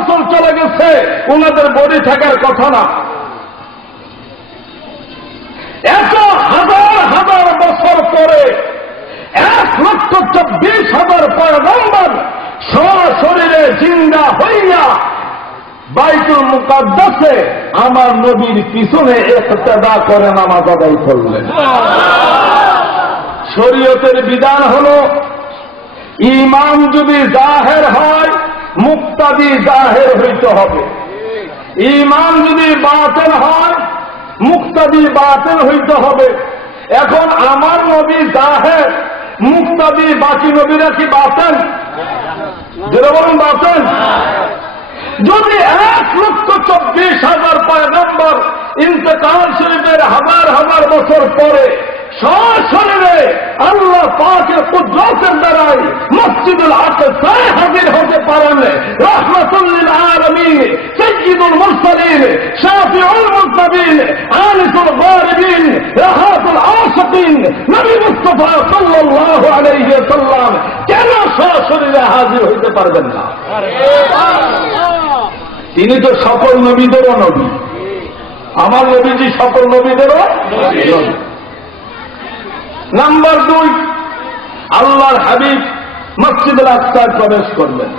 বছর চলে গেছে, ওনাদের বডি থাকার কথা না। এত হাজার হাজার বছর পরে 1,24,000 পয়গম্বর সশরীরে জিন্দা হইয়া বাইতুল মুকাদ্দাসে আমার নবীর পিছনে ইক্তেদা করে নামাজ আদায় করলেন। শরীয়তের বিধান হলো ঈমান যদি জাহের হয় মুক্তাদি জাহের হইতে হবে, ঈমান যদি বাতিল হয় মুক্তাদি বাতিল হইতে হবে। এখন আমার নবী জাহের, মুক্তাদি বাকি নবীরা কি বাতিল? যেটা বলুন বাতিল। যদি 1,24,000 পয়গম্বর ইন্তেকাল শরীফের হাজার হাজার বছর পরে সশরীরে আল্লাহ পাকের কুদরতের দ্বারাই মসজিদুল আকসায় হাজির হতে পারেন রাহমাতুল লিল আলামিন সাইয়্যিদুল মুরসালিন শাফিউল মুজতাবিন আনিসুল গারিবিন রাহাতুল আশিকিন নবী মুস্তাফা সাল্লাল্লাহু আলাইহি ওয়াসাল্লাম কেন সশরীরে হাজির হতে পারবেন না? তিনি তো সকল নবীদেরও নবী, আমার নবীজি সকল নবীদেরও নবী। নাম্বার 2, আল্লাহর হাবিব মসজিদুল আকসায় প্রবেশ করলেন।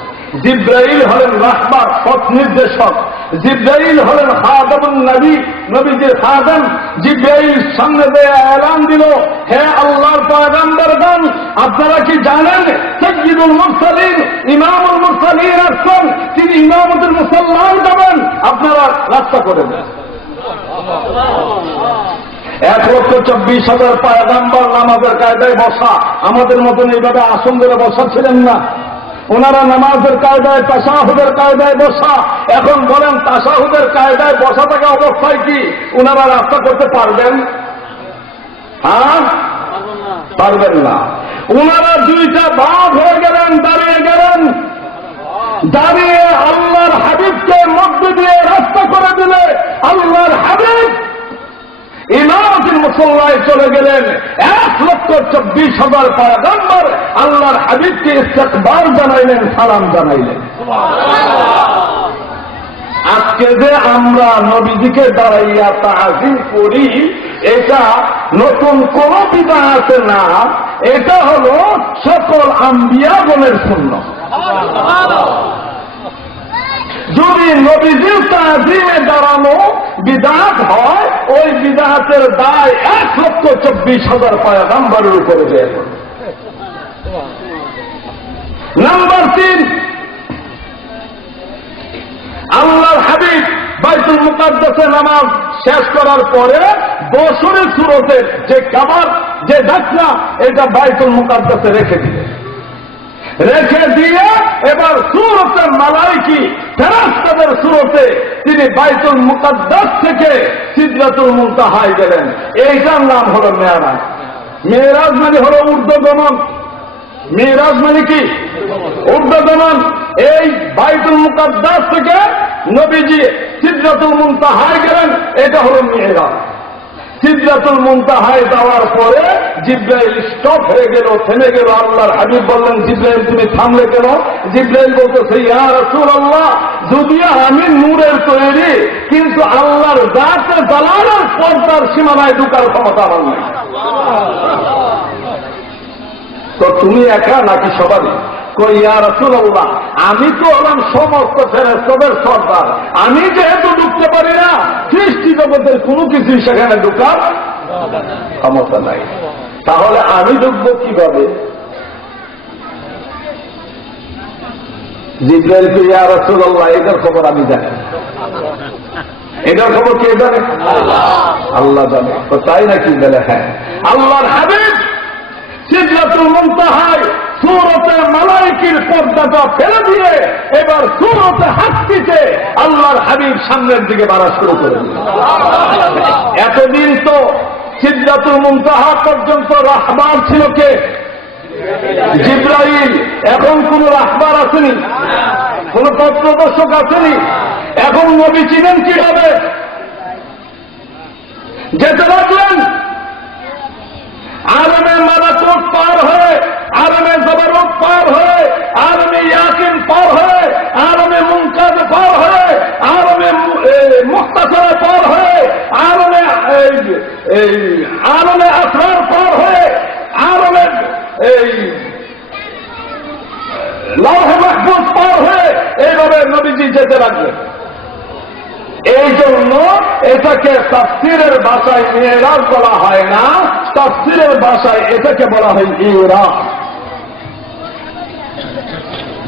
জিব্রাইল হলেন রাহবার, পথ নির্দেশক। জিব্রাইল হলেন খাদেমুন নবী, নবীজির খাদেম। জিব্রাইল সামনে দিয়ে এলান দিল, হে আল্লাহর পয়গম্বরগণ, আপনারা কি জানেন সাইয়্যিদুল মুরসালিন ইমামুল মুরসালিন আসছেন, তিনি ইমামতুল মুসাল্লায় যাবেন, আপনারা রাস্তা করে দেন। 1,24,000 পয়গম্বর নামাজের কায়দায় বসা, আমাদের মতন এইভাবে আসন ধরে বসা ছিলেন না। ওনারা নামাজের কায়দায় তাশাহুদের কায়দায় বসা। এখন বলেন তাশাহুদের কায়দায় বসা থাকা অবস্থায় কি ওনারা রাস্তা করতে পারবেন? হ্যাঁ, পারবেন না। ওনারা দুইটা ভাগ হয়ে গেলেন, দাঁড়িয়ে গেলেন। দাঁড়িয়ে আল্লাহর হাবিবকে মধ্যে দিয়ে রাস্তা করে দিলে আল্লাহর হাবিব ইমামতির মুসল্লায় চলে গেলেন। 1,24,000 পয়গম্বর আল্লাহর হাবিবকে ইস্তেকবাল জানাইলেন, সালাম জানাইলেন। আজকে যে আমরা নবীজিকে দাঁড়াইয়া তাজিম করি, এটা নতুন কোন বিধাত না, এটা হলো সকল আম্বিয়াগণের সুন্নাত। যদি নবীজির তাজিমে দাঁড়ানো বিদাত হয়, ওই বিদাতের দায় 1,24,000 পয়গম্বরের উপরে দেয়। নাম্বার 3, আল্লাহর হাবিব বাইতুল মুকাদ্দাসে নামাজ শেষ করার পরে বছরের সুরতের যে কাবার, যে ঢাকনা, এটা বাইতুল মুকাদ্দাসে রেখে দিলেন। রেখে দিয়ে এবার সূরতে মালাইকি ফেরেশতাদের সূরতে তিনি বাইতুল মুকাদ্দাস থেকে সিদরাতুল মুনতাহায় গেলেন। এইটার নাম হলো মেরাজ। মেরাজ মানে হলো ঊর্ধ্বগমন। মেরাজ মানে কি? ঊর্ধ্বগমন। এই বাইতুল মুকাদ্দাস থেকে নবীজি সিদরাতুল মুনতাহায় গেলেন, এটা হলো মেরাজ। সিদরাতুল মুনতাহায় যাওয়ার পরে জিব্রাইল স্টপ হয়ে গেল, থেমে গেল। আল্লাহর হাবিব বললেন, জিব্রাইল তুমি থামলে কেন? জিব্রাইল বলতেছে, ইয়া রাসূলুল্লাহ, যদিও আমি নূরের তৈরি, কিন্তু আল্লাহর জাতে জালালের পর্দার সীমানায় ঢুকার ক্ষমতা আমার নেই। তো তুমি একা নাকি সবারই? কই, ইয়া রাসূলুল্লাহ, আমি তো হলাম সমস্ত ফেরেশতাদের সর্দার, আমি যেহেতু ঢুকতে পারি না, সৃষ্টি জগতের কোনো কিছুই সেখানে ঢুকার ক্ষমতা নাই। তাহলে আমি ঢুকবো কিভাবে? জিব্রাইলকে, ইয়া রাসূলুল্লাহ, এটার খবর আমি জানি। এটার খবর কে জানে? আল্লাহ জানে। তো তাই নাকি? বলে হ্যাঁ। আল্লাহর হাবিব সিদরাতুল মুনতাহায় সূরতে মালাইকির পর্দাটা ফেলে দিয়ে এবার সূরতে হাক্কিতে আল্লাহর হাবিব সামনের দিকে বাড়া শুরু করে দিলেন। এতদিন তো সিদরাতুল মুনতাহা পর্যন্ত রাহবার ছিল কে? জিব্রাইল। এখন কোন রাহবার আসেনি, কোন পথপ্রদর্শক আসেনি। এখন নবী চিনেন কিভাবে? যেতে লাগলেন আলমে মালাকুত পার হয়ে, আলমে জবরুত পার হয়ে, আলমে ইয়াকিন পার হয়ে, আলমে মুনকাদ পার আলমে আসরার পার হয়ে আলমের লৌহে মাহফুজ পার হয়ে এইভাবে নবীজি যেতে লাগলেন। এই জন্য এটাকে তাফসীরের ভাষায় মিরাজ বলা হয় না, তাফসীরের ভাষায় এটাকে বলা হয় ইরাজ।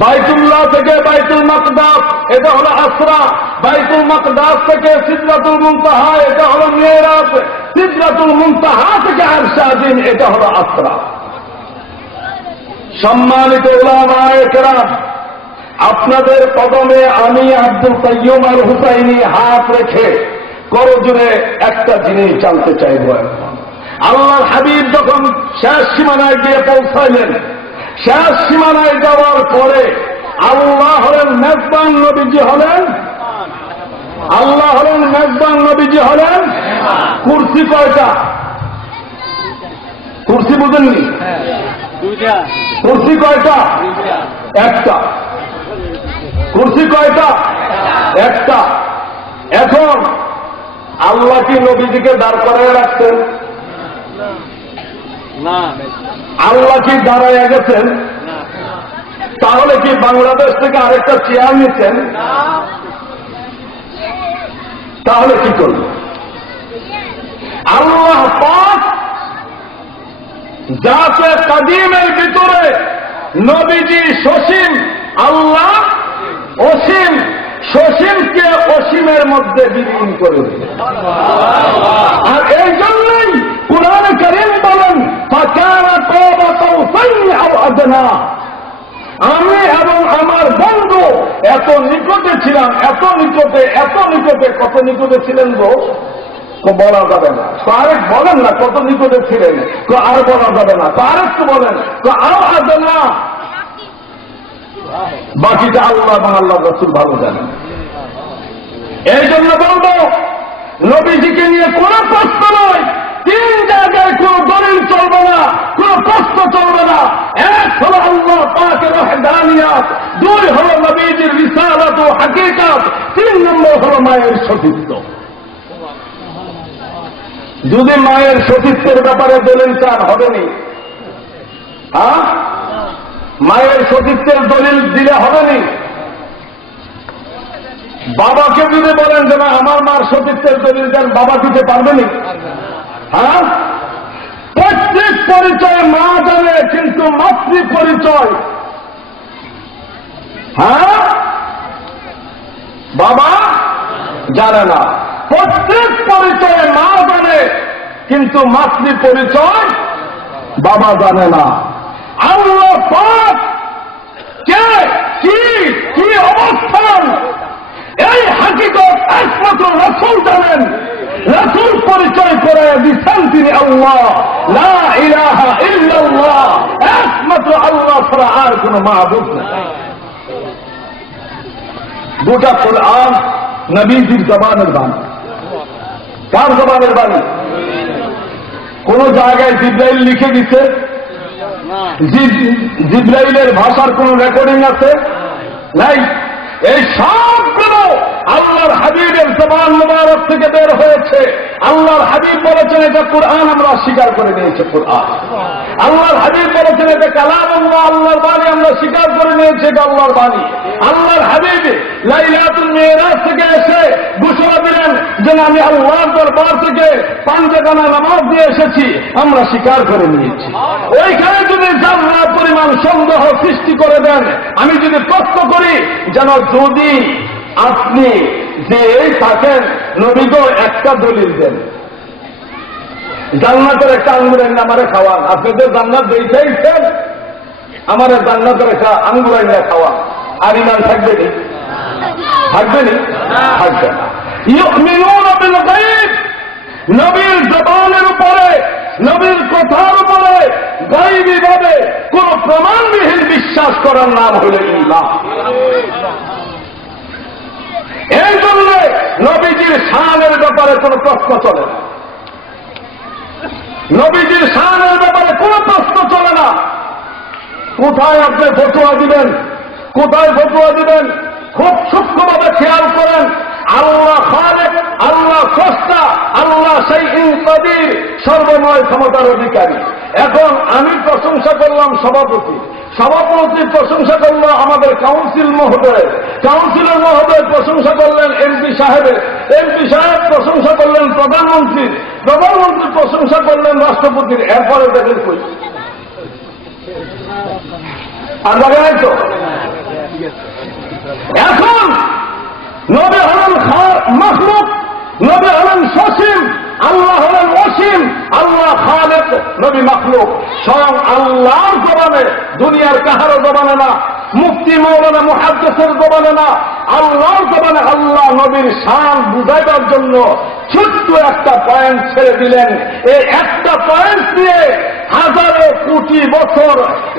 বাইতুল্লাহ থেকে বাইতুল মাকদাস এটা হলো আসরা, বাইতুল মাকদাস থেকে সিদরাতুল মুনতাহা এটা হলো মিরাজ, সিদরাতুল মুনতাহা থেকে আরশ আযীম এটা হলো আসরা। সম্মানিত উলামায়ে কেরাম, আপনাদের কদমে আমি আব্দুল কাইয়ুম আল হুসাইনি হাত রেখে করজোরে একটা জিনিস জানতে চাইব। আল্লাহর হাবিব যখন শেষ সীমানায় গিয়ে পৌঁছাইলেন, শেষ সীমানায় যাওয়ার পরে আল্লাহ হলেন মেজবান, নবীজি হলেন আল্লাহ হলেন মেজবান, নবীজি হলেন কুরসি। কয়টা কুরসি বুঝেননি? কুরসি কয়টা? একটা। কুরসি কয়টা? একটা। এখন আল্লাহ কি নবীজিকে দাঁড় করায় রাখছেন? আল্লাহ কি দাঁড়ায় গেছেন? তাহলে কি বাংলাদেশ থেকে আরেকটা চেয়ার নিচ্ছেন? তাহলে কি করল? আল্লাহ পাক যাতে কাদিমের ভিতরে নবীজি সসীম, আল্লাহ অসীম, সসীমকে অসীমের মধ্যে বিলীন করে দিলেন। আর এই জন্যই কুরআন কারীম বলেন ফাকানা কাবা কাউসাইনি আও আদনা, আমি এবং আমার বন্ধু এত নিকটে ছিলাম, এত নিকটে, এত নিকটে। কত নিকটে ছিলেন গো? বলা যাবে না। তো আরেক বলেন না কত নিকটে ছিলেন, আর বলা যাবে না। তো আরেকটু বলেন আও আদনা, বাকিটা আল্লাহ এবং আল্লাহ রাসূল ভালো জানেন। এই জন্য বলবো নবীজিকে নিয়ে কোন প্রশ্ন নয়, তিন জায়গায় কোন দলিল চলবে না, কোন প্রশ্ন চলবে না। এক হলো আল্লাহ পাকের ওয়াহদানিয়াত, দুই হলো নবীজির রিসালাত ও হাকিকাত, তিন নম্বর হলো মায়ের সতীত্ব। যদি মায়ের সতীত্বের ব্যাপারে দলিল চান হবেনি, হ্যাঁ, মায়ের সতীত্বের দলিল দিলে হবেনি। বাবাকে যদি বলেন যে না আমার মার সতীত্বের দলিল দেন, বাবা দিতে পারবেনি? হ্যাঁ, প্রত্যেক পরিচয় মা জানে, কিন্তু মাতৃ পরিচয় হ্যাঁ বাবা জানে না। প্রত্যেক পরিচয়ে মা জানে, কিন্তু মাতৃ পরিচয় বাবা জানে না। আল্লাহ পাক কে কি কি অবস্থান, এই হাকিকত একমাত্র রাসূল জানেন। রাসূল পরিচয় করে দিচ্ছেন তিনি আল্লাহ, লা ইলাহা ইল্লাল্লাহ, একমাত্র আল্লাহ ছাড়া আর কোন মাবুদ নেই। গোটা কুরআন নবীজির জবানের বাণী। কার জবানের বাণী? কোন জায়গায় জিবরাইল লিখে দিচ্ছে? জিবরাইলের ভাষার কোন রেকর্ডিং আছে? নাই। এই সবগুলো আল্লাহর হাবিবের জবান মুবারক থেকে বের হয়েছে। আল্লাহর হাবিব বলেছেন এটা কুরআন, আমরা স্বীকার করে নিয়েছি কুরআন। আল্লাহর হাবিব বলেছেন এটা কালামুল্লাহ, আল্লাহর বাণী, আমরা স্বীকার করে নিয়েছি এটা আল্লাহর বাণী। আল্লাহর হাবিব লাইলাতুল মিরাজ থেকে এসে ঘোষণা দিলেন যে আমি আল্লাহর দরবার থেকে পাঁচগানা নামাজ দিয়ে এসেছি, আমরা স্বীকার করে নিয়েছি। ওইখানে যদি জান্নাত পরিমাণ সন্দেহ সৃষ্টি করে দেন, আমি যদি প্রশ্ন করি যেন যদি আপনি যে থাকেন নবী গো একটা দলিল দেন, জান্নাতের একটা আঙ্গুরের নামারে খাওয়ান। আপনি তো জান্নাত দেখেছেন, আমার জান্নাতের একটা আঙ্গুরের না খাওয়ান, আর ইমান থাকবে নি? থাকবে নি? থাকবে না। ইউমিনুনা বিল গায়ব, নবীর জবানের উপরে, নবীর কথার উপরে গায়বী ভাবে কোন প্রমাণবিহীন বিশ্বাস করার নাম হল ঈমান। এই জন্য নবীজির শানের ব্যাপারে কোন প্রশ্ন চলে না। নবীজির শানের ব্যাপারে কোন প্রশ্ন চলে না। কোথায় আপনি ফতোয়া দিবেন, কোথায় ফতোয়া দিবেন, খুব সূক্ষ্মভাবে খেয়াল করেন। আল্লাহ খালেক, আল্লাহ স্রষ্টা, আল্লাহ শাইউন কাদির, সর্বময় ক্ষমতার অধিকারী। এখন আমি প্রশংসা করলাম সভাপতি, সভাপতির প্রশংসা করল আমাদের কাউন্সিল মহোদয়, কাউন্সিলর মহোদয় প্রশংসা করলেন এমপি সাহেবের, এমপি সাহেব প্রশংসা করলেন প্রধানমন্ত্রীর, প্রধানমন্ত্রী প্রশংসা করলেন রাষ্ট্রপতির। এরপরে তাদের কই আর জায়গায় তো। এখন নবী হলেন মাখলুক, নবী হলেন সসীম, আল্লাহ হলেন অসীম। আল্লাহ খালেক, নবী মাখলুক। স্বয়ং আল্লাহর জবানে, দুনিয়ার কাহারও জবানে না, মুফতি মৌলানা মুহাদ্দিসের জবানে না, আল্লাহর জবানে আল্লাহ নবীর শান বুঝাইবার জন্য ছোট্ট একটা পয়েন্ট ছেড়ে দিলেন। এই একটা পয়েন্ট দিয়ে হাজারো কোটি বছর,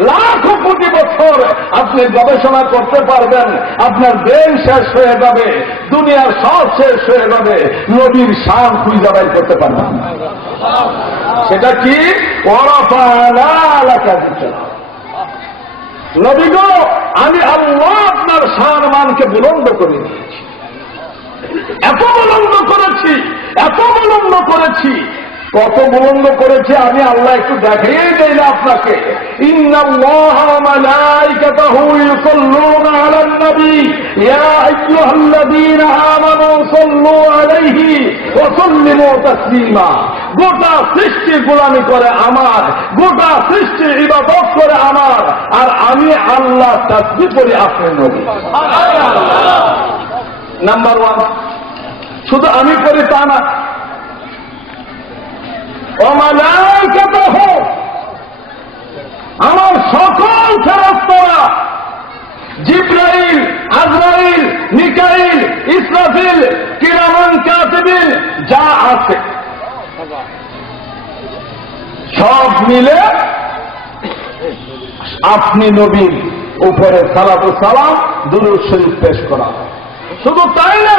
লাখো কোটি বছর আপনি গবেষণা করতে পারবেন, আপনার ব্রেন শেষ হয়ে যাবে, দুনিয়ার সব শেষ হয়ে যাবে, নবীর শান খুঁজে বাই করতে পারবেন। সেটা কি? নবী গো, আমি আল্লাহ আপনার শান মানকে বুলন্দ করে দিয়েছি, এত বুলন্দ করেছি, এত বুলন্দ করেছি। কত বুলন্দ করেছে আমি আল্লাহ একটু দেখিয়ে দেই না আপনাকে? ইন্নাল্লাহা ওয়া মালাইকাতাহু ইউসাল্লুনা আলান নবী ইয়া আইয়ুহাল্লাযীনা আমানু সাল্লু আলাইহি ওয়া সাল্লিমু তাসলিমা। গোটা সৃষ্টি গোলামি করে আমার, গোটা সৃষ্টি ইবাদত করে আমার, আর আমি আল্লাহ তাসবিহ করি আপনার নবী। Number one. শুধু আমি করি তা না, আমার সকল ফেরেশতারা, জিবরাইল, আজরাইল, মিকাইল, ইসরাফিল, কিরামান কাতিবিন, যা আছে সব মিলে আপনি নবীর উপরে সালাতু সালাম, দুরূদ শরীফ পেশ করা। শুধু তাই না,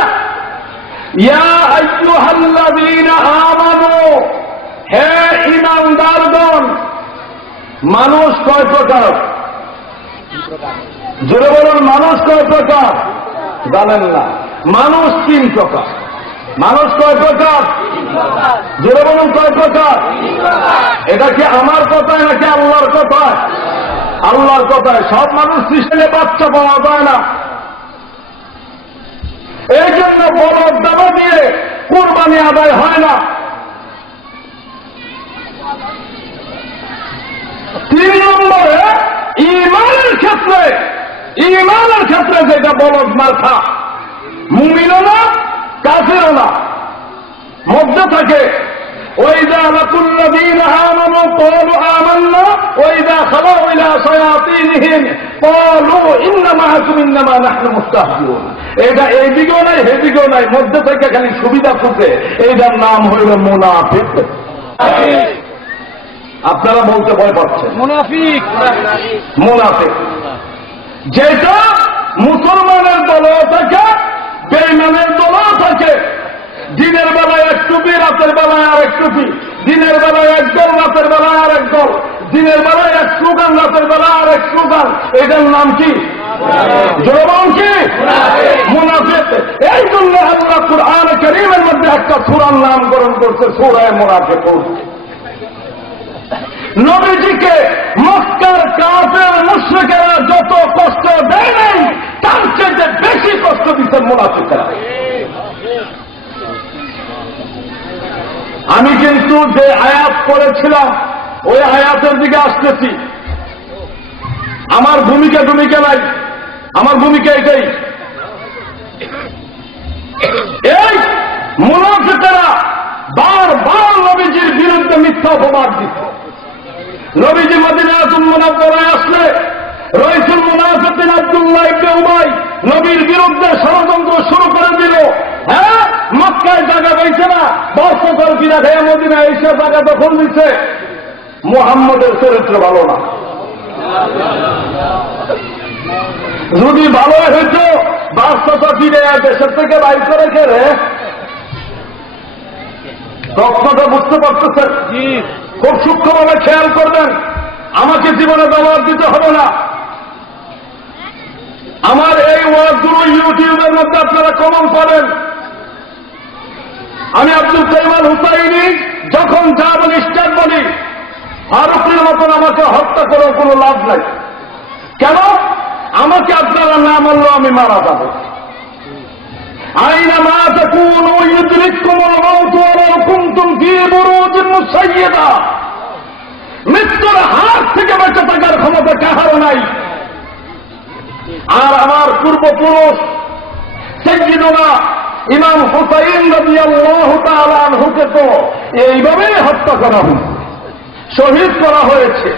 ইয়া আইয়ুহাল্লাযীনা আমানু, হে ঈমানদারগণ। মানুষ কয় প্রকার? জোরে বলুন, মানুষ কয় প্রকার? জানেন না? মানুষ তিন প্রকার। মানুষ কয় প্রকার? জোরে বলুন, কয় প্রকার? এটা কি আমার কথায় নাকি আল্লাহর কথায়? আল্লাহর কথায়। সব মানুষ সৃষ্টিতে বাচ্চা পাওয়া যায় না, এই জন্য বলদ দাবা দিয়ে কুরবানি আদায় হয় না। তিন নম্বরে ঈমানের ক্ষেত্রে, ঈমানের ক্ষেত্রে যেটা বলদ মার্কা, মুমিনও না কাফিরও না, মধ্যে থাকে। وإذا لقوا الذين آمنوا قالوا آمنا وإذا خلوا إلى شياطينهم قالوا إن معكم إنما نحن مستهزئون। এটা এইদিকেও নাই সেদিকেও নাই, মধ্যে থেকে খালি সুবিধা খুঁজে, এইটার নাম হইল মুনাফিক। আপনারা বলতে ভয় পাচ্ছেন মুনাফিক। মুনাফিক যেটা মুসলমানের দলও থাকে, বেঈমানের দলও থাকে। দিনের বেলায় এক টুপি, রাতের বেলায় আর এক টুপি, দিনের বেলায় এক দল, রাতের বেলায় আর এক দল, দিনের বেলায় এক স্লোগান, রাতের বেলায় আর এক স্লোগান। এটার নাম কি? জবান কি? মুনাফিক। এই জন্য আল্লাহ কুরআন কারীমের মধ্যে একটা সূরার নামকরণ করছে সূরা মুনাফিকুন। নবীজিকে মক্কার কাফের মুশরিকেরা যত কষ্ট দেয় নাই, তার চেয়ে বেশি কষ্ট দিচ্ছে মুনাফিকরা। আমি কিন্তু যে আয়াত করেছিলাম ওই আয়াতের দিকে আসতেছি। আমার ভূমিকা নাই, আমার ভূমিকা এটাই। এই মুনাফিকরা বারবার নবীজির বিরুদ্ধে মিথ্যা অপবাদ দিত। নবীজি মদিনাতুল মুনাওয়ারায় আসলে রাইসুল মুনাফিকিন আব্দুল্লাহ ইবনে উবাই নবীর বিরুদ্ধে ষড়যন্ত্র শুরু করে দিল। হ্যাঁ, মক্কায় জায়গা পাইছে না, বর্ষকর কিনা খেয়ে মদিনায় এসে জায়গা দখল দিচ্ছে। মুহাম্মদের চরিত্র ভালো না। যদি ভালো হইত বাস্তবতা ফিরে দেশের থেকে বাইর করে খেলে, তথ্যটা বুঝতে পারতেছেন? খুব সূক্ষ্মভাবে খেয়াল করবেন। আমাকে জীবনে জবাব দিতে হবে না। আমার এই ওয়ার্ডগুলো ইউটিউবের মধ্যে আপনারা কমন পাবেন। আমি আব্দুল কাইমাল হুসাইনি যখন যা বলি স্টার্ট বলি, ফারুকের মতন আমাকে হত্যা করার কোনো লাভ নাই। কেন? আমাকে আপনারা না মারলেও আমি মারা যাব। আইনামা তাকুনু ইউদরিকুমুল মাউতু ওয়ালাউ কুনতুম ফী বুরুজিন মুশাইয়্যাদা। মৃত্যুর হাত থেকে বেঁচে থাকার ক্ষমতা কাহারও নাই। আর আমার পূর্বপুরুষ সাইয়্যিদুনা ইমাম হুসাইন রাদিয়াল্লাহু তাআলা আনহুকে তো এইভাবেই হত্যা করা হয়েছে, শহীদ করা হয়েছে।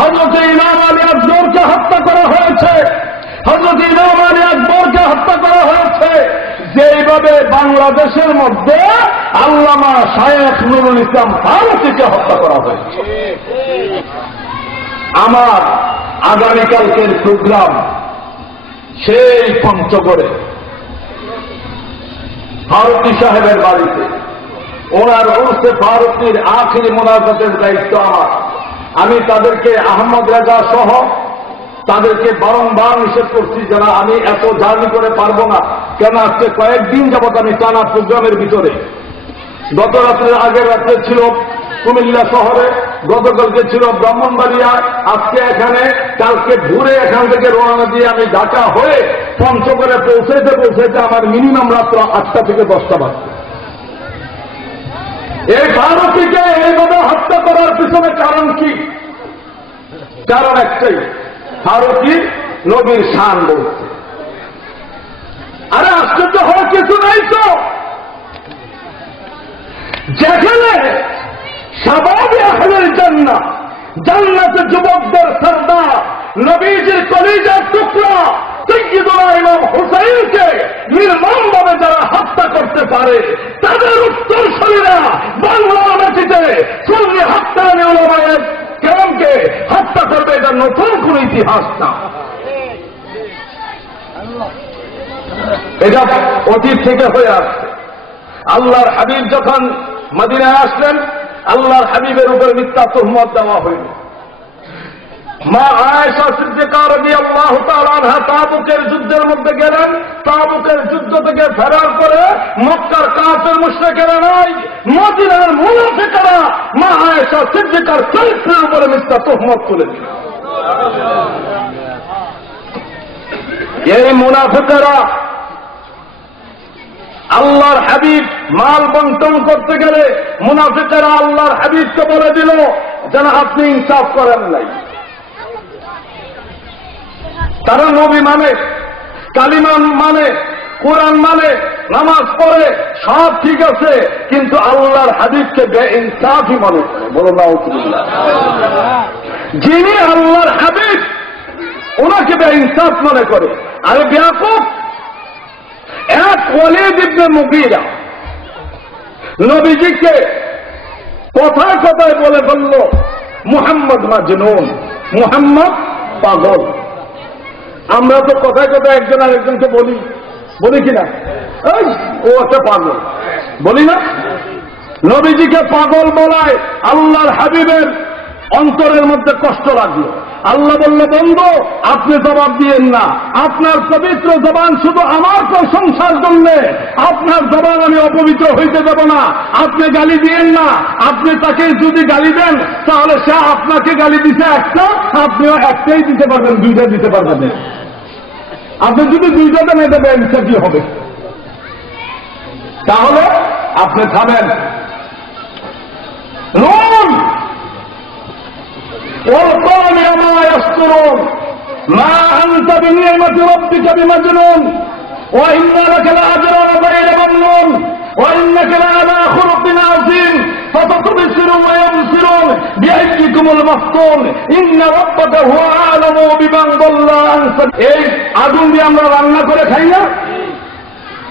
হযরত ইমাম আলী আকবরকে হত্যা করা হয়েছে, হযরত ইমাম আলী আকবরকে হত্যা করা হয়েছে। যেইভাবে বাংলাদেশের মধ্যে আল্লামা শায়েখ নুরুল ইসলাম ফারুকীকে হত্যা করা হয়েছে। আমার আগামীকালকের প্রোগ্রাম সেই পঞ্চগড়ে ফারুকী সাহেবের বাড়িতে। ওনার উর্সে ফারুকীর আখিরি মোনাজাতের দায়িত্ব আমার। আমি তাদেরকে আহমদ রাজা সহ তাদেরকে বারংবার নিষেধ করছি, যারা আমি এত জার্নি করে পারবো না। কেন আজকে কয়েকদিন যাবৎ আমি টানা প্রোগ্রামের ভিতরে। গত রাত্রের আগের রাত্রে ছিল কুমিল্লা শহরে, গতকালকে ছিল ব্রাহ্মণবাড়িয়া, আজকে এখানে, কালকে ভোরে এখান থেকে রওনা দিয়ে আমি ঢাকা হয়ে পঞ্চগড়ে পৌঁছাইতে আমার মিনিমাম রাত্র 8টা থেকে 10টা বাজবে। এই ফারুকীকে এইভাবে হত্যা করার পিছনে কারণ কি? কারণ একটাই, ফারুকী নবীর শান বলছে। আরে আশ্চর্য হওয়ার কিছু নাই তো। যেখানে শাবাবে আহলেল জান্নাহ, জান্নাতের যুবকদের সরদার, নবীজির কলিজার টুকরা সাইয়্যিদুনা ইমাম হুসাইনকে নির্মমভাবে যারা হত্যা করতে পারে, তাদের উত্তরসূরিরা বাংলা মাটিতে সুন্নি হত্যাকারী উলামায়ে কেরামকে হত্যা করবে, এটা নতুন কোন ইতিহাস না। এটা অতীত থেকে হয়ে আসছে। আল্লাহর হাবিব যখন মদিনায় আসলেন, আল্লাহর হাবিবের উপর মিথ্যা তুহমত দেওয়া হইল। মা আয়েশা সিদ্দিকা রাদিয়াল্লাহু তাআলা আনহা তাবুকের যুদ্ধের মধ্যে গেলেন। তাবুকের যুদ্ধ থেকে ফেরার পরে মক্কার কাফের মুশরিকেরা নাই, মদিনার মুনাফিকরা মা আয়েশা সিদ্দিকার চরিত্রের উপরে মিথ্যা তুহমত তুলে দিল। এই মুনাফিকরা আল্লাহর হাবিব মাল বন্টন করতে গেলে মুনাফিকরা আল্লাহর হাবিবকে বলে দিল যেন আপনি ইনসাফ করেন নাই। তারা নবী মানে, কালিমা মানে, কোরআন মানে, নামাজ পড়ে, সব ঠিক আছে, কিন্তু আল্লাহর হাবিবকে বেইনসাফই মনে করে। বলুন নাউযুবিল্লাহ। যিনি আল্লাহর হাবিব ওনাকে বেইনসাফ মনে করে। আরে ব্যাপক এক ওয়ালিদ ইবনে মুগীরা নবীজিকে কথায় কথায় বলে বলল, মুহাম্মদ মাজনুন, মুহাম্মদ পাগল। আমরা তো কথায় কথায় একজন আরেকজনকে বলি কিনা, ও একটা পাগল বলি না? নবীজিকে পাগল বলায় আল্লাহর হাবিবের অন্তরের মধ্যে কষ্ট লাগলো। আল্লাহ বললে, বন্ধু আপনি জবাব দিয়েন না, আপনার পবিত্র জবান শুধু আমার প্রশংসার জন্য, আপনার জবান আমি অপবিত্র হইতে দেব না। আপনি গালি দিয়েন না, আপনি তাকে যদি গালি দেন তাহলে সে আপনাকে গালি দিতে একটা, আপনিও একটাই দিতে পারবেন, দুইটা দিতে পারবেন না। আপনি যদি দুইটা দেন এটা বেইনসাফি হবে। তাহলে আপনি থামেন। নুন والقوم ما يسطرون ما أنت بنعمة ربك بمجنون وإن لك لأجرا غير ممنون وإنك لعلى خلق عظيم فتبصر ويبصرون بأيكم المفتون إن ربك هو أعلم بمن ضل عن سبيله। এই আগুন দিয়ে আমরা রান্না করে খাই না,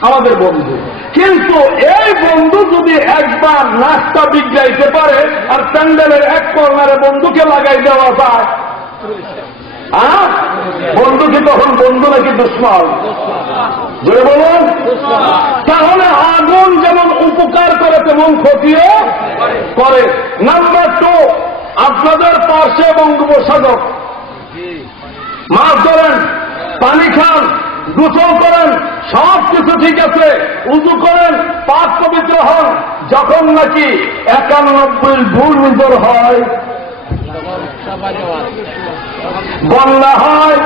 আমাদের বন্ধু। কিন্তু এই বন্ধু যদি একবার নাস্তা বিগড়াইতে পারে আর স্যান্ডেলের এক কর্নারে বন্ধুকে লাগাই দেওয়া যায়, বন্ধু কি তখন বন্ধু নাকি দুশ্মন? জোরে বলুন। তাহলে আগুন যেমন উপকার করে তেমন ক্ষতিও করে। নাম্বার 2, আপনাদের পাশে বঙ্গোপসাগর, মাছ ধরেন, পানি খান, গোসল করেন, সব কিছু ঠিক আছে, উযু করেন, পাক পবিত্র হন। যখন নাকি 91 ঘূর্ণিঝড় হয়, বন্যা হয়,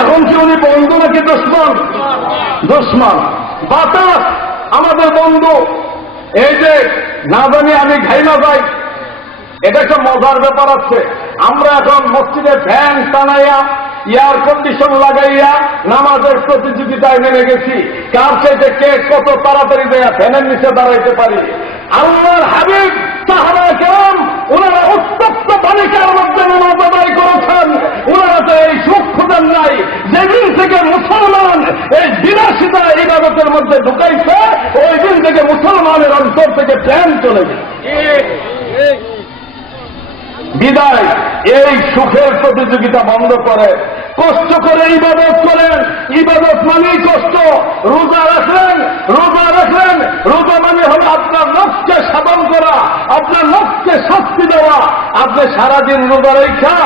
এখন কি উনি বন্ধু নাকি দুশ্মন? দুশ্মন। বাতাস আমাদের বন্ধু। এই যে না জানি আমি ঘাইমা যাই, এটা একটা মজার ব্যাপার আছে। আমরা এখন মসজিদে ফ্যান টানাইয়া এয়ার কন্ডিশন লাগাইয়া নামাজের প্রতিযোগিতায় নেমে গেছি, কার চাইতে কে কত তাড়াতাড়ি দেয়া ফ্যানের নিচে দাঁড়াইতে পারি। আল্লাহর হাবিব সাহাবায়ে কেরাম ওনারা উত্তপ্ত বালিকার মধ্যে নামাজ আদায় করেছেন। ওনারা তো এই সুখ খুঁজেন নাই। যেদিন থেকে মুসলমান এই বিলাসিতা ইবাদতের মধ্যে ঢুকাইছে, ওই দিন থেকে মুসলমানের অন্তর থেকে প্রেম চলে গেছে। বিদায় এই সুখের প্রতিযোগিতা বন্ধ করে কষ্ট করে ইবাদত করেন। ইবাদত মানেই কষ্ট। রোজা রাখলেন, রোজা রাখলেন, রোজা মানে হলো আপনার নফসকে সাধন করা, আপনার নফসকে শাস্তি দেওয়া। আপনি সারাদিন রোজা রেখা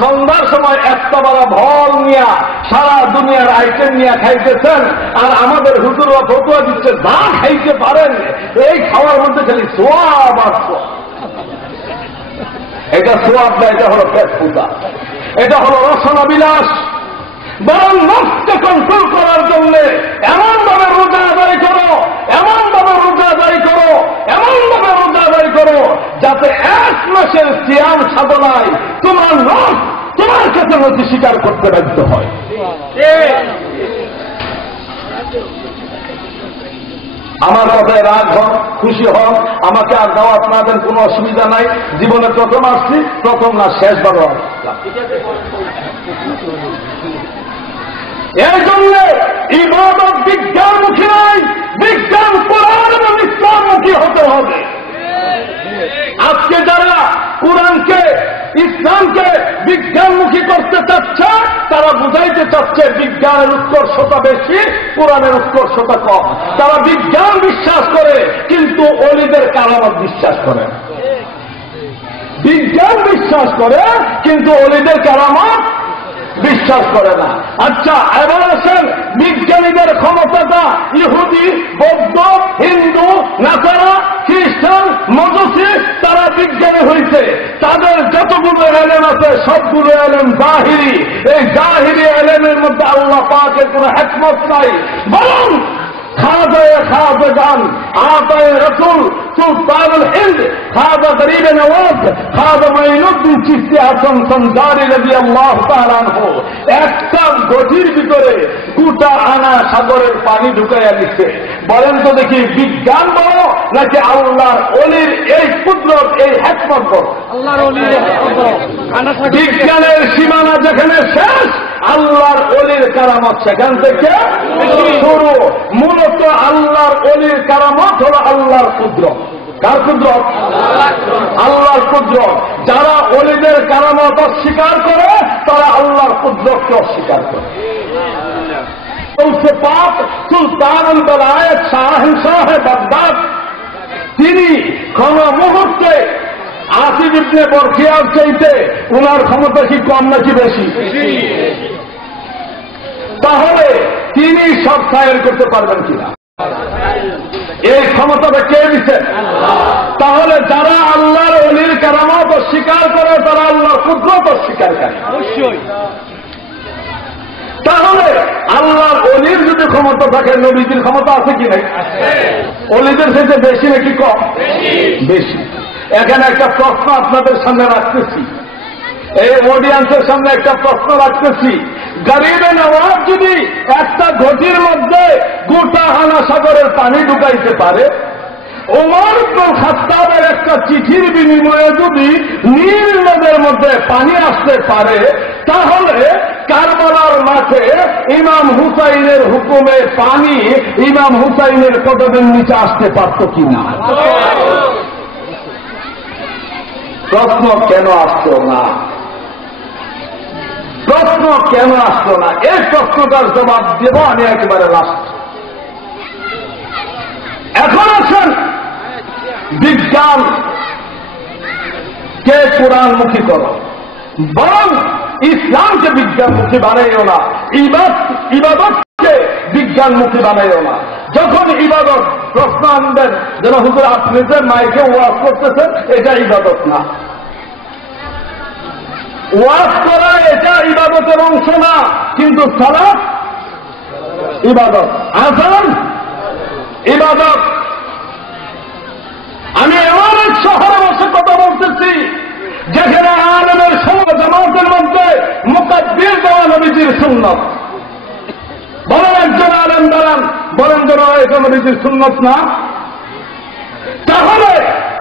সন্ধ্যার সময় একটা বারা ভল নিয়ে সারা দুনিয়ার আইটেম নিয়ে খাইতেছেন, আর আমাদের হুজুররা ফতুয়া দিচ্ছে যা খাইতে পারেন এই খাওয়ার মধ্যে খালি সোয়াব আর সোয়াব। এটা সোয়াব না, এটা হলো পেট পূজা, এটা হলো রসনা বিলাস। বরং নফসকে কন্ট্রোল করার জন্য এমন ভাবে রোজা আদায় করো, এমন ভাবে রোজা আদায় করো, এমন ভাবে রোজা আদায় করো যাতে 1 মাসের সিয়াম সাধনায় তোমার নফস তোমার কাছে নথি স্বীকার করতে বাধ্য হয়। আমার কথায় রাগ হন, খুশি হন, আমাকে আর দাওয়াত না দেন, কোনো অসুবিধা নাই। জীবনে প্রথম আসছি, প্রথম না শেষবারও আসলাম। এই জন্য ইবাদত বিজ্ঞানমুখী নয়, বিজ্ঞান কোরআন এবং ইসলামমুখী হতে হবে। আজকে যারা কোরআনকে ইসলামকে বিজ্ঞানমুখী করতে চাচ্ছে, তারা বুঝাইতে চাচ্ছে বিজ্ঞানের উৎকর্ষতা বেশি, কোরআনের উৎকর্ষতা কম। তারা বিজ্ঞান বিশ্বাস করে কিন্তু অলিদের কারামত বিশ্বাস করে। বিজ্ঞান বিশ্বাস করে কিন্তু অলিদের কারামত বিশ্বাস করে না। আচ্ছা, এবার আসেন বিজ্ঞানীদের ক্ষমতাটা ইহুদি, বৌদ্ধ, হিন্দু, নাসারা, খ্রিস্টান, মজুসি তারা বিজ্ঞানী হয়েছে। তাদের যতগুলো এলেম আছে সবগুলো এলেম জাহিরি। এই জাহিরি এলেমের মধ্যে আল্লাহ পাকের কোন হিকমত নাই। বরং খাজায়ে খাজাগান, আতায়ে রাসূল, সুলতানুল হিন্দ, খাজা গরিব নওয়াজ, খাজা মাইনুদ্দিন চিশতি হাসান সনদারি রাদিয়াল্লাহু তাআলা আনহু একটা গঠির ভিতরে গোটা আনা সাগরের পানি ঢুকাইয়া দিচ্ছে। বলেন তো দেখি, বিজ্ঞান বড় নাকি আল্লাহর ওলির এই কুদরত, এই হিকমত বড়? আল্লাহর ওলির কুদরত। বিজ্ঞানের সীমানা যেখানে শেষ, আল্লাহর ওলির কারামত সেখান থেকে শুরু। মূলত আল্লাহর ওলির কারামত হলো আল্লাহর কুদরত। কার কুদরত? আল্লাহর কুদরত। যারা ওলিদের কারামত অস্বীকার করে তারা আল্লাহর কুদরতকে অস্বীকার করে। পাক সুলতানুল বালায়েত শাহেনশাহ বাগদাদ, তিনি কোন মুহূর্তে আসিফ ইবনে বরখিয়ার চাইতে উনার ক্ষমতা কি কম নাকি বেশি? তাহলে তিনি সব সায়ের করতে পারবেন কিনা? এই ক্ষমতাটা কে দিচ্ছেন? তাহলে যারা আল্লাহর ওলির কারামত অস্বীকার করে তারা আল্লাহর কুদরত অস্বীকার করে। অবশ্যই। তাহলে আল্লাহর ওলির যদি ক্ষমতা থাকে, নবীজির ক্ষমতা আছে কি নাই? ওলিদের থেকে বেশি নাকি কম? বেশি। এখানে একটা প্রশ্ন আপনাদের সামনে রাখতেছি, এই অডিয়েন্সের সামনে একটা প্রশ্ন রাখতেছি। গরিবে নওয়াজ যদি একটা ঘটির মধ্যে গোটা হানা সাগরের পানি ঢুকাইতে পারে, ওমর ইবনুল খাত্তাবের একটা চিঠির বিনিময়ে যদি নীল নদের মধ্যে পানি আসতে পারে, তাহলে কারবালার মাঠে ইমাম হুসাইনের হুকুমে পানি ইমাম হুসাইনের কদমের নিচে আসতে পারত কিনা? প্রশ্ন কেন আসতো না? প্রশ্ন কেন আসতো না? এই প্রশ্নটার জবাব দেব আমি একেবারে লাস্ট। এখন আছেন বিজ্ঞান কে কোরআনমুখী করো, বরং ইসলামকে বিজ্ঞানমুখী বানাইও না, ইবাদতকে বিজ্ঞানমুখী বানাইও না। যখন ইবাদত প্রশ্ন আনবেন যেন হুজুর আপনি যে মাইকে ওয়াজ করতেছেন এটা ইবাদত না, ওয়াজ করা এটা ইবাদতের অংশ না, কিন্তু সালাত ইবাদত, আযান ইবাদত। আমি এমন এক শহরে বসে কথা বলতেছি যেখানে আলেমের সঙ্গে জামাতের মধ্যে মুকাদ্দির দেওয়া নবীজির সুন্নত। বলেন একজন আলেম দাঁড়ান, বলেন যেন এটা নবীজির সুন্নত না। তাহলে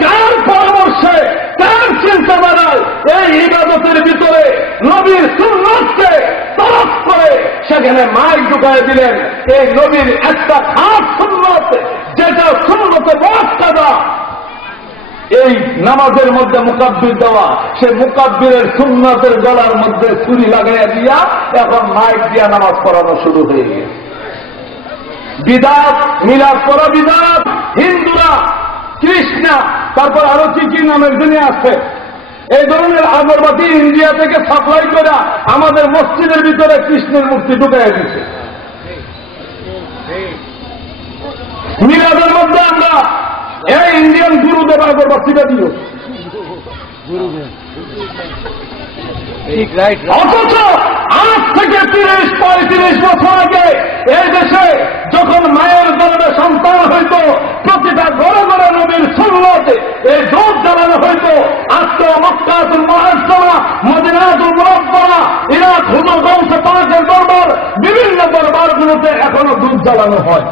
কার পরামর্শে, কার চিন্তাধারায় এই ইবাদতের ভিতরে নবীর সুন্নতকে তরফ করে সেখানে মাইক ঢুকায় দিলেন? এই নবীর একটা খাস সুন্নত, যেটা সুন্নতে মুআক্কাদা, এই নামাজের মধ্যে মুকাব্বির দেওয়া, সে মুকাব্বিরের সুন্নতের গলার মধ্যে ছুরি লাগাইয়া দিয়া এখন মাইক দিয়া নামাজ পড়ানো শুরু হয়ে গেছে। বিদাত, মিলাদ পড়া বিদাত। হিন্দুরা কৃষ্ণা, তারপর আরো কি কি নামের দিনে আছে, এই ধরনের আগরবাতি ইন্ডিয়া থেকে সাপ্লাই করে আমাদের মসজিদের ভিতরে কৃষ্ণের মূর্তি ঢুকাইয়া দিচ্ছে। মিলাদের মধ্যে আমরা এই ইন্ডিয়ান গুরুদেব আগরবাতিটা দিও, অথচ আজ থেকে 30-35 বছর আগে এই দেশে যখন মায়ের গর্ভে সন্তান হইত, প্রতিটা ঘরে ঘরে নবীর সুন্নতে এই জোর জ্বালানো হইত। আজকে মক্কাতুল মুআজ্জামা, মদিনাতুল মুনাওয়ারা, ইরাক হুজুর গৌসে পাকের দরবার, বিভিন্ন দরবারগুলোতে এখনো দুধ জ্বালানো হয়।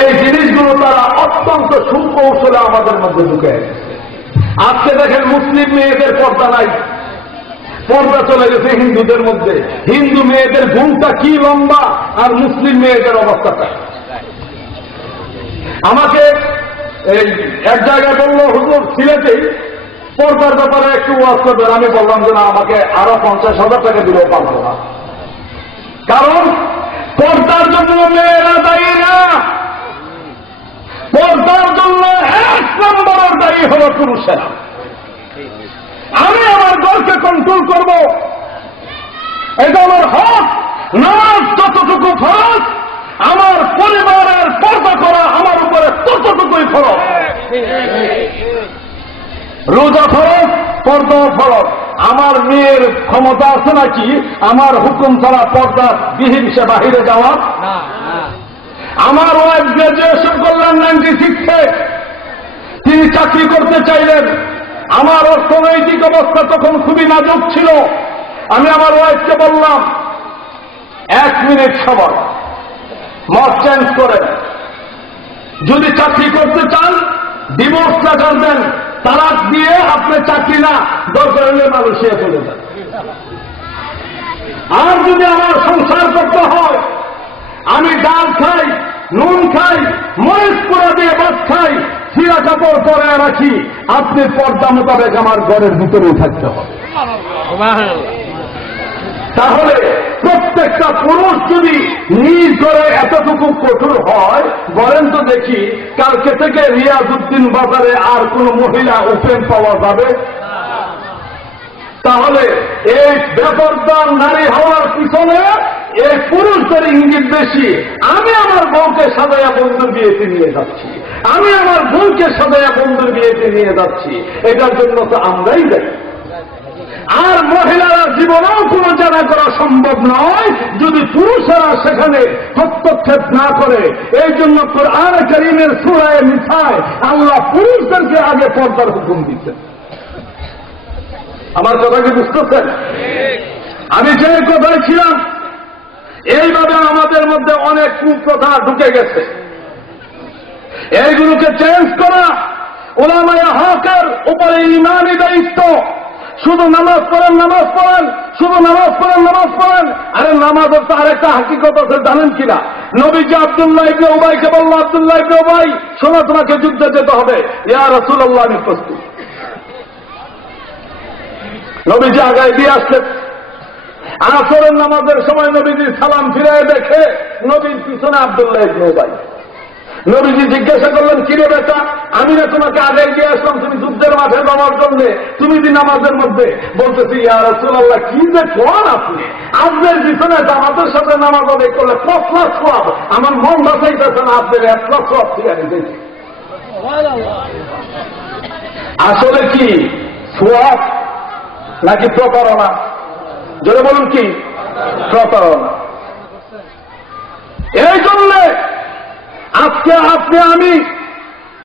এই জিনিসগুলো তারা অত্যন্ত সুকৌশলে আমাদের মধ্যে ঢুকে গেছে। আজকে দেখেন মুসলিম মেয়েদের পর্দা নাই, পর্দা চলে গেছে হিন্দুদের মধ্যে। হিন্দু মেয়েদের ঘুমটা কি লম্বা, আর মুসলিম মেয়েদের অবস্থাটা। আমাকে এই এক জায়গায় বললো হুজুর সিলেটে পর্দার ব্যাপারে একটু ওয়াজ করবেন। আমি বললাম যে না, আমাকে আরো 50,000 টাকা দিলেও পারবো না, কারণ পর্দার জন্য মেয়েরা দায়ী না, পর্দার জন্য 1 নম্বরের দায়ী হল পুরুষেরা। আমি আমার ঘরকে কন্ট্রোল করব, এটা আমার হক। নামাজ যতটুকু ফরজ, আমার পরিবারের পর্দা করা আমার উপরে ততটুকুই ফরজ। রোজা ফরজ, পর্দা ফরজ। আমার মেয়ের ক্ষমতা আছে নাকি আমার হুকুম ছাড়া পর্দা বিহীন সে বাহিরে যাওয়া? আমার ওয়াইফ গ্রাজুয়েশন করলেন 96-এ, তিনি চাকরি করতে চাইলেন। আমার অর্থনৈতিক অবস্থা তখন খুবই নাজুক ছিল। আমি আমার ওয়াইফকে বললাম 1 মিনিট সময়, মত চেঞ্জ করেন। যদি চাকরি করতে চান ডিভোর্স লেটার দেন, তালাক দিয়ে আপনি চাকরি না, দরকার হলে মালয়েশিয়া চলে যান। আর যদি আমার সংসার করতে হয়, আমি ডাল খাই, নুন খাই, মরিচ পোড়া দিয়ে ভাত খাই, ছিঁড়া কাপড় পরে রাখি, আপনি পর্দা মোতাবেক আমার ঘরের ভিতরেই থাকতে হবে। তাহলে প্রত্যেকটা পুরুষ যদি নিজ ঘরে এতটুকু কঠোর হয়, বলেন তো দেখি কালকে থেকে রিয়াজউদ্দিন বাজারে আর কোন মহিলা ওপেন পাওয়া যাবে? তাহলে এই বেপরদার নারী হওয়ার পিছনে এই পুরুষদের ইঙ্গিত বেশি। আমি আমার বউকে সাজায়া বন্ধুর বিয়েতে নিয়ে যাচ্ছি, আমি আমার বউকে সাজায়া বন্ধুর বিয়েতে নিয়ে যাচ্ছি, এটার জন্য তো আমরাই যাই। আর মহিলারা জীবনেও কোন জানা করা সম্ভব নয় যদি পুরুষেরা সেখানে হস্তক্ষেপ না করে। এই জন্য কোরআন কারীমের সূরা নিসায় আল্লাহ পুরুষদেরকে আগে পর্দার হুকুম দিচ্ছেন। আমার কথা কি বুঝতেছেন? আমি যে কথায় ছিলাম, এইভাবে আমাদের মধ্যে অনেক কুপ্রথা ঢুকে গেছে। এইগুলোকে চেঞ্জ করা উলামায়ে হকের উপরে ইমানি দায়িত্ব। শুধু নামাজ পড়েন, নামাজ পড়েন, শুধু নামাজ পড়েন, নামাজ পড়েন। আরে নামাজের তো আরেকটা হাকিকত আছে, জানেন কিনা? নবীজি আব্দুল্লাহ ইবনে উবাইকে বলল, আব্দুল্লাহ ইবনে উবাই শোনো, তোমাকে যুদ্ধে যেতে হবে। ইয়া রাসূলুল্লাহ, আমি প্রস্তুত। নবীজি আগায় দিয়ে আসলেন। আসরের নামাজের সময় নবীজি সালাম ফিরে দেখে নবীর পিছনে আব্দুল্লাহ ইবনে উবাই। নবীজি জিজ্ঞাসা করলেন, কিরে বেটা, আমি না তোমাকে আগে গিয়ে আসলাম তুমি যুদ্ধের মাঠে নামার জন্য, তুমি দি নামাজের মধ্যে। বলতেছি, ইয়া রাসূলুল্লাহ, কি যে কোন আপনি আপনার পিছনে জামাতের সাথে নামাজ আদায় করলে 5 লাখ সওয়াব, আমার মন বাঁচাইতেছে না আপনার 1 লাখ সওয়াব ঠিক আছে। আসলে কি সওয়াব নাকি প্রতারণা? জোরে বলুন, কি প্রতারণা? এই জন্য আজকে আপনি আমি